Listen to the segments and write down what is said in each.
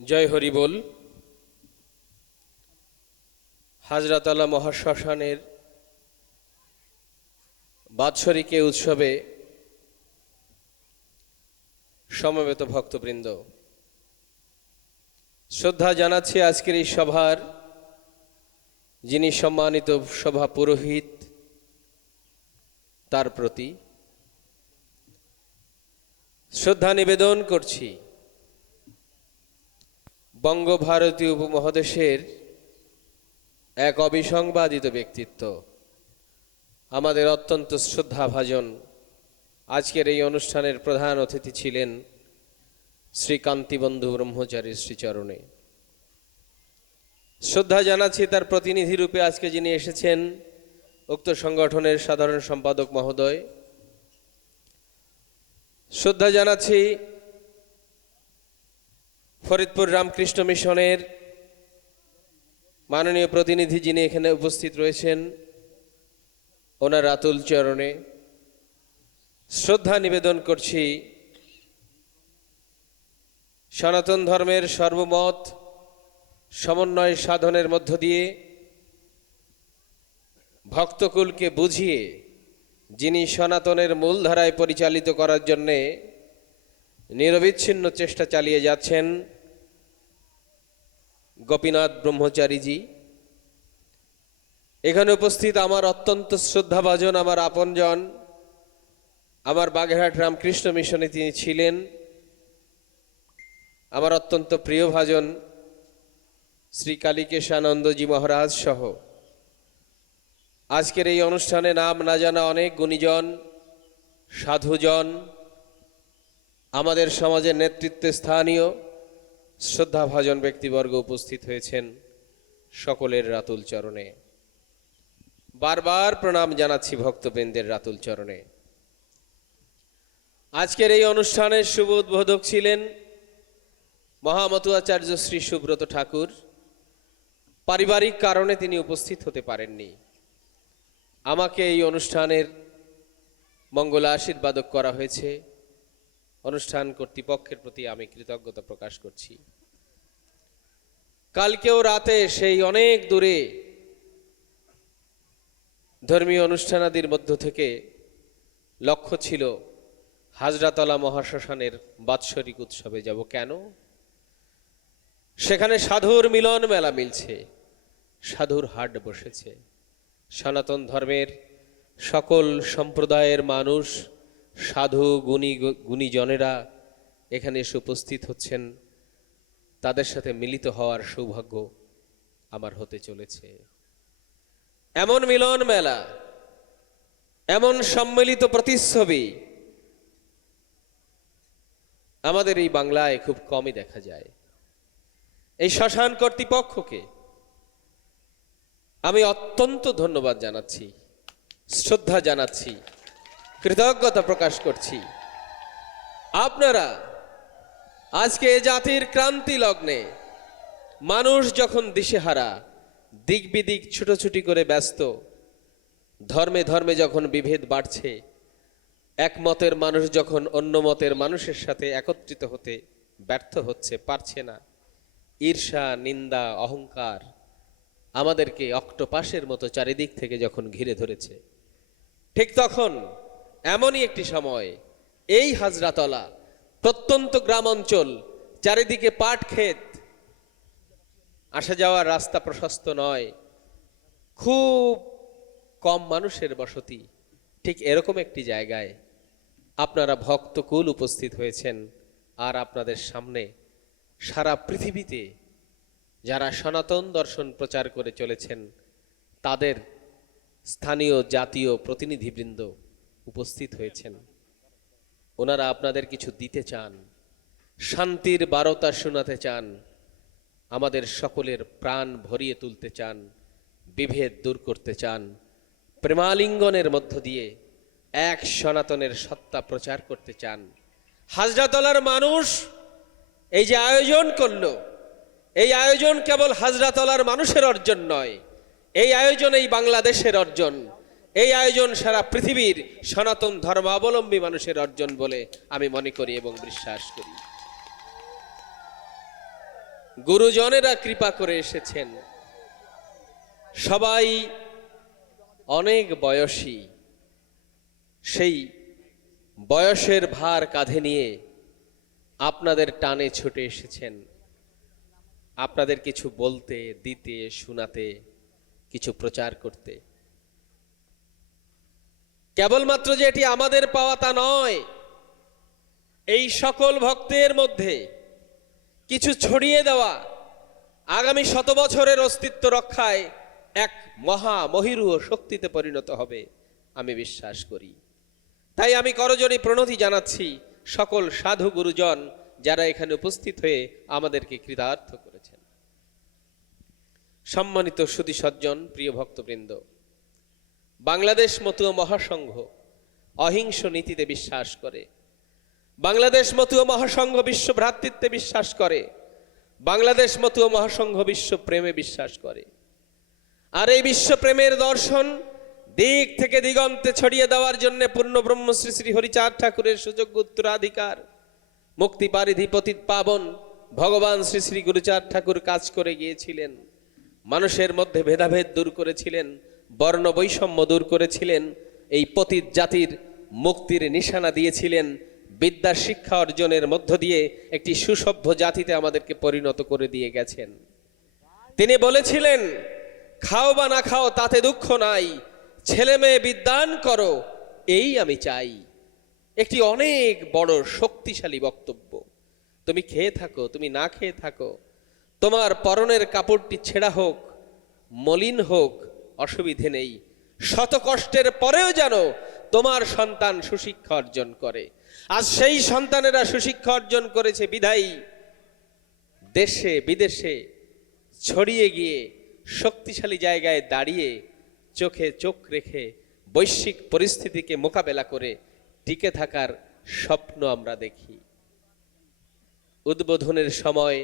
জয় হরি বল। হাজরাতলা মহাশ্মশানের বাৎসরিক উৎসবে সমবেত ভক্তবৃন্দ, শ্রদ্ধা জানাচ্ছি আজকের এই সভার যিনি সম্মানিত সভা পুরোহিত তার প্রতি শ্রদ্ধা নিবেদন করছি। বঙ্গভারতীয় উপমহাদেশের এক অবিসংবাদিত ব্যক্তিত্ব, আমাদের অত্যন্ত শ্রদ্ধাভাজন আজকের এই অনুষ্ঠানের প্রধান অতিথি ছিলেন শ্রী কান্তিবন্ধু ব্রহ্মচারী শ্রীচরণে। শ্রদ্ধা জানাচ্ছি তার প্রতিনিধি রূপে আজকে যিনি এসেছেন উক্ত সংগঠনের সাধারণ সম্পাদক মহোদয়। শ্রদ্ধা জানাচ্ছি ফরিদপুর রামকৃষ্ণ মিশনের মাননীয় প্রতিনিধি যিনি এখানে উপস্থিত রয়েছেন ওনার রাতুল চরণে। শ্রদ্ধা নিবেদন করছি সনাতন ধর্মের সর্বমত সমন্বয় সাধনের মধ্য দিয়ে ভক্তকুলকে বুঝিয়ে যিনি সনাতনের মূলধারায় পরিচালিত করার জন্যে নিরবিচ্ছিন্ন চেষ্টা চালিয়ে যাচ্ছেন গোপীনাথ ব্রহ্মচারীজি। এখানে উপস্থিত আমার অত্যন্ত শ্রদ্ধাভাজন, আমার আপনজন, আমার বাগেরহাট রামকৃষ্ণ মিশনে তিনি ছিলেন, আমার অত্যন্ত প্রিয়ভাজন শ্রী কালীকেশানন্দজি মহারাজ সহ আজকের এই অনুষ্ঠানে নাম না জানা অনেক গুণীজন সাধুজন আমাদের সমাজের নেতৃত্বে স্থানীয় শ্রদ্ধাভাজন ব্যক্তিবর্গ উপস্থিত হয়েছেন। সকলের রাতুল চরণে বারবার প্রণাম জানাচ্ছি ভক্তবৃন্দের রাতুল চরণে। আজকের এই অনুষ্ঠানের শুভ উদ্বোধক ছিলেন মহামতুয়াচার্য শ্রী সুব্রত ঠাকুর। পারিবারিক কারণে তিনি উপস্থিত হতে পারেননি। আমাকে এই অনুষ্ঠানের মঙ্গল আশীর্বাদক করা হয়েছে। অনুষ্ঠান কর্তৃপক্ষের প্রতি আমি কৃতজ্ঞতা প্রকাশ করছি। কালকেও রাতে সেই অনেক দূরে ধর্মীয় অনুষ্ঠানাদির মধ্য থেকে লক্ষ্য ছিল হাজরাতলা মহাশ্মশানের বাৎসরিক উৎসবে যাব। কেন? সেখানে সাধুর মিলন মেলা মিলছে, সাধুর হাট বসেছে। সনাতন ধর্মের সকল সম্প্রদায়ের মানুষ, সাধু গুণীজনেরা এখানে এসে উপস্থিত হচ্ছেন। তাদের সাথে মিলিত হওয়ার সৌভাগ্য আমার হতে চলেছে। এমন মিলন মেলা, এমন সম্মিলিত প্রতিচ্ছবি আমাদের এই বাংলায় খুব কমই দেখা যায়। এই শ্মশান কর্তৃপক্ষকে আমি অত্যন্ত ধন্যবাদ জানাচ্ছি, শ্রদ্ধা জানাচ্ছি, কৃতজ্ঞতা প্রকাশ করছি। আপনারা আজকে এ জাতির ক্রান্তি লগ্নে মানুষ যখন দিশেহারা, দিক বিদিক ছুটোছুটি করে ব্যস্ত, ধর্মে ধর্মে যখন বিভেদ বাড়ছে, এক মতের মানুষ যখন অন্য মতের মানুষের সাথে একত্রিত হতে ব্যর্থ হচ্ছে, পারছে না, ঈর্ষা, নিন্দা, অহংকার আমাদেরকে অক্টোপাসের মতো চারিদিক থেকে যখন ঘিরে ধরেছে, ঠিক তখন এমনই একটি সময় এই হাজরাতলা প্রত্যন্ত গ্রাম অঞ্চল, চারিদিকে পাট ক্ষেত, আসা যাওয়ার রাস্তা প্রশস্ত নয়, খুব কম মানুষের বসতি, ঠিক এরকম একটি জায়গায় আপনারা ভক্তকুল উপস্থিত হয়েছেন। আর আপনাদের সামনে সারা পৃথিবীতে যারা সনাতন দর্শন প্রচার করে চলেছেন তাদের স্থানীয় জাতীয় প্রতিনিধিবৃন্দ উপস্থিত হয়েছেন। ওনারা আপনাদের কিছু দিতে চান, শান্তির বারতা শোনাতে চান, আমাদের সকলের প্রাণ ভরিয়ে তুলতে চান, বিভেদ দূর করতে চান, প্রেমালিঙ্গনের মধ্য দিয়ে এক সনাতনের সত্তা প্রচার করতে চান। হাজরাতলার মানুষ এই যে আয়োজন করলো, এই আয়োজন কেবল হাজরাতলার মানুষের অর্জন নয়, এই আয়োজন এই বাংলাদেশের অর্জন, এই আয়োজন সারা পৃথিবীর সনাতন ধর্মাবলম্বী মানুষের অর্জন বলে আমি মনে করি এবং বিশ্বাস করি। গুরুজনেরা কৃপা করে এসেছেন, সবাই অনেক বয়সী। সেই বয়সের ভার কাঁধে নিয়ে আপনাদের টানে ছুটে এসেছেন, আপনাদের কিছু বলতে, দিতে, শোনাতে, কিছু প্রচার করতে। কেবলমাত্র যে এটি আমাদের পাওয়া তা নয়, এই সকল ভক্তের মধ্যে কিছু ছড়িয়ে দেওয়া আগামী 100 বছরের অস্তিত্ব রক্ষায় এক মহা মহিরুহ শক্তিতে পরিণত হবে আমি বিশ্বাস করি। তাই আমি করজোড়ে প্রণতি জানাচ্ছি সকল সাধু গুরুজন যারা এখানে উপস্থিত হয়ে আমাদেরকে কৃতার্থ করেছেন। সম্মানিত সুধী সজ্জন, প্রিয় ভক্তবৃন্দ, বাংলাদেশ মতুয়া মহাসংঘ অহিংস নীতিতে বিশ্বাস করে, বাংলাদেশ মতুয়া মহাসংঘ বিশ্ব ভ্রাতৃত্বে বিশ্বাস করে, বাংলাদেশ মতুয়া মহাসংঘ বিশ্ব প্রেমে বিশ্বাস করে। আর এই বিশ্বপ্রেমের দর্শন দিক থেকে দিগন্তে ছড়িয়ে দেওয়ার জন্য পূর্ণ ব্রহ্ম শ্রী শ্রী হরিচাঁদ ঠাকুরের সুযোগ্য উত্তরাধিকার মুক্তি পারিধি পতিত পাবন ভগবান শ্রী শ্রী গুরুচাঁদ ঠাকুর কাজ করে গিয়েছিলেন। মানুষের মধ্যে ভেদাভেদ দূর করেছিলেন, বর্ণ বৈষম্য দূর করেছিলেন, এই পতিত জাতির মুক্তির নিশানা দিয়েছিলেন, বিদ্যা শিক্ষা অর্জনের মধ্য দিয়ে একটি সুসভ্য জাতিতে আমাদেরকে পরিণত করে দিয়ে গেছেন। তিনি বলেছিলেন, খাও বা না খাও তাতে দুঃখ নাই, ছেলে মেয়ে বিদ্যান করো এই আমি চাই। একটি অনেক বড় শক্তিশালী বক্তব্য। তুমি খেয়ে থাকো, তুমি না খেয়ে থাকো, তোমার পরনের কাপড়টি ছেঁড়া হোক, মলিন হোক, অসুবিধে নেই, শত কষ্টের পরেও যেন তোমার সন্তান সুশিক্ষা অর্জন করে। আজ সেই সন্তানেরা সুশিক্ষা অর্জন করেছে বিধায়ী দেশে বিদেশে ছড়িয়ে গিয়ে শক্তিশালী জায়গায় দাঁড়িয়ে চোখে চোখ রেখে বৈশ্বিক পরিস্থিতিকে মোকাবেলা করে টিকে থাকার স্বপ্ন আমরা দেখি। উদ্বোধনের সময়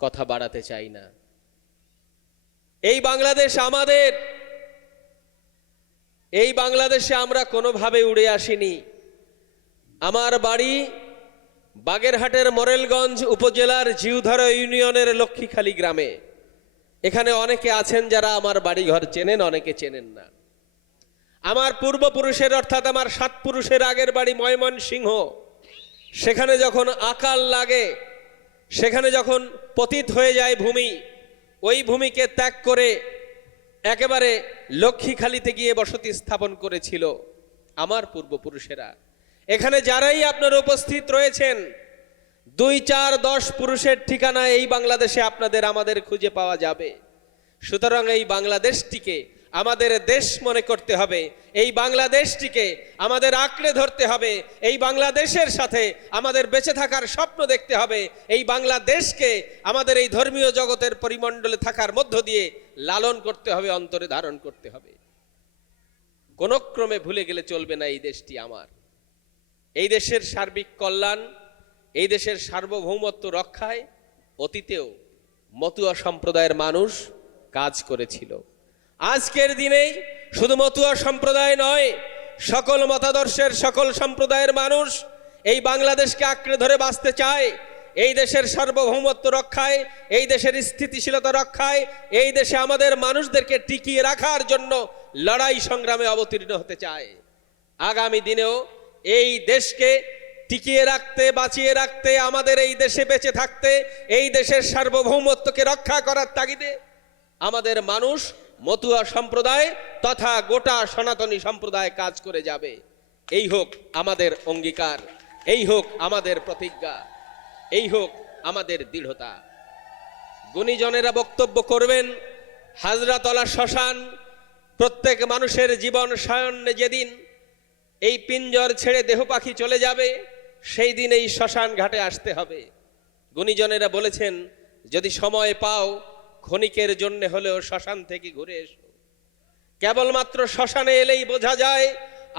কথা বাড়াতে চাই না। এই বাংলাদেশ আমাদের, এই বাংলাদেশে আমরা কোনোভাবে উড়ে আসিনি। আমার বাড়ি বাগেরহাটের মোরেলগঞ্জ উপজেলার জিউধরা ইউনিয়নের লক্ষ্মীখালী গ্রামে। এখানে অনেকে আছেন যারা আমার বাড়িঘর চেনেন, অনেকে চেনেন না। আমার পূর্বপুরুষের অর্থাৎ আমার 7 পুরুষের আগের বাড়ি ময়মনসিংহ। সেখানে যখন আকাল লাগে, সেখানে যখন পতিত হয়ে যায় ভূমি, ওই ভূমিকে ত্যাগ করে একেবারে লক্ষ্মীখালীতে গিয়ে বসতি স্থাপন করেছিল আমার পূর্বপুরুষেরা। এখানে যারাই আপনারা উপস্থিত রয়েছেন, 2, 4, 10 পুরুষের ঠিকানা এই বাংলাদেশে আপনাদের আমাদের খুঁজে পাওয়া যাবে। সুতরাং এই বাংলাদেশটিকে আমাদের দেশ মনে করতে হবে, এই বাংলাদেশটিকে আমাদের আঁকড়ে ধরতে হবে, এই বাংলাদেশের সাথে আমাদের বেঁচে থাকার স্বপ্ন দেখতে হবে, এই বাংলাদেশকে আমাদের এই ধর্মীয় জগতের পরিমণ্ডলে থাকার মধ্য দিয়ে লালন করতে হবে, অন্তরে ধারণ করতে হবে। কোনো ক্রমে ভুলে গেলে চলবে না এই দেশটি আমার। এই দেশের সার্বিক কল্যাণ, এই দেশের সার্বভৌমত্ব রক্ষায় অতীতেও মতুয়া সম্প্রদায়ের মানুষ কাজ করেছিল। আজকের দিনেই শুধু মতুয়া সম্প্রদায় নয়, সকল মতাদর্শের সকল সম্প্রদায়ের মানুষ এই বাংলাদেশকে আঁকড়ে ধরে বাঁচতে চায়। এই দেশের সার্বভৌমত্ব রক্ষায়, এই দেশের স্থিতিশীলতা রক্ষায়, এই দেশে আমাদের মানুষদেরকে টিকিয়ে রাখার জন্য লড়াই সংগ্রামে অবতীর্ণ হতে চায়। আগামী দিনেও এই দেশকে টিকিয়ে রাখতে, বাঁচিয়ে রাখতে, আমাদের এই দেশে বেঁচে থাকতে, এই দেশের সার্বভৌমত্বকে রক্ষা করার তাগিদে আমাদের মানুষ মতুয়া সম্প্রদায় তথা গোটা সনাতনী সম্প্রদায় কাজ করে যাবে। এই হোক আমাদের অঙ্গীকার, এই হোক আমাদের প্রতিজ্ঞা, এই হোক আমাদের দৃঢ়তা। গুণীজনেরা বক্তব্য করবেন। হাজরাতলা শ্মশান, প্রত্যেক মানুষের জীবন সায়ন্নে যেদিন এই পিঞ্জর ছেড়ে দেহ পাখি চলে যাবে, সেই দিন এই শ্মশান ঘাটে আসতে হবে। গুণীজনেরা বলেছেন, যদি সময় পাও ক্ষণিকের জন্য হলেও শ্মশান থেকে ঘুরে এসো। কেবলমাত্র শ্মশানে এলেই বোঝা যায়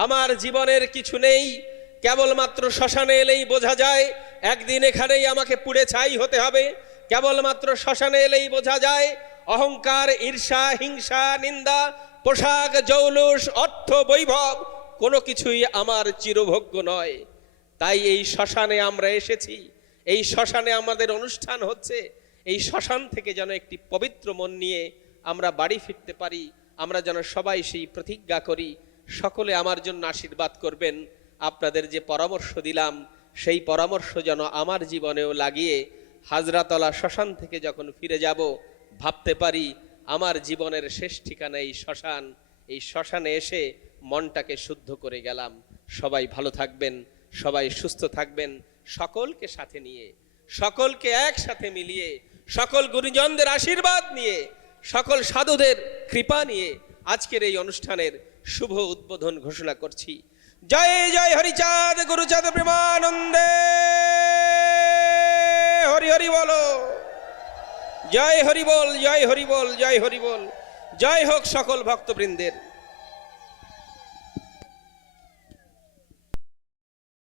আমার জীবনের কিছু নেই, কেবলমাত্র শ্মশানে এলেই বোঝা যায় একদিন এখানেই আমাকে পুড়ে ছাই হতে হবে, কেবলমাত্র শ্মশানে এলেই বোঝা যায় অহংকার, ঈর্ষা, হিংসা, নিন্দা, পোশাক, জৌলুস, অর্থ, বৈভব কোনো কিছুই আমার চিরভোগ্য নয়। তাই এই শ্মশানে আমরা এসেছি, এই শ্মশানে আমাদের অনুষ্ঠান হচ্ছে, এই শ্মশান থেকে যেন একটি পবিত্র মন নিয়ে আমরা বাড়ি ফিরতে পারি। আমরা যেন সবাই সেই প্রতিজ্ঞা করি। সকলে আমার জন্য আশীর্বাদ করবেন। আপনাদের যে পরামর্শ দিলাম সেই পরামর্শ যেন আমার জীবনেও লাগিয়ে হাজরাতলা শ্মশান থেকে যখন ফিরে যাব ভাবতে পারি আমার জীবনের শেষ ঠিকানা এই শ্মশান। এই শ্মশানে এসে মনটাকে শুদ্ধ করে গেলাম। সবাই ভালো থাকবেন, সবাই সুস্থ থাকবেন। সকলকে সাথে নিয়ে, সকলকে একসাথে মিলিয়ে, সকল গুরুজনদের আশীর্বাদ নিয়ে, সকল সাধুদের কৃপা নিয়ে আজকের এই অনুষ্ঠানের শুভ উদ্বোধন ঘোষণা করছি। জয় জয় হরিচাঁদ গুরুচাঁদ প্রেমানন্দে, হরি হরি বলো। জয় হরি বল, জয় হরি বল, জয় হরি বল। জয় হোক সকল ভক্তবৃন্দের।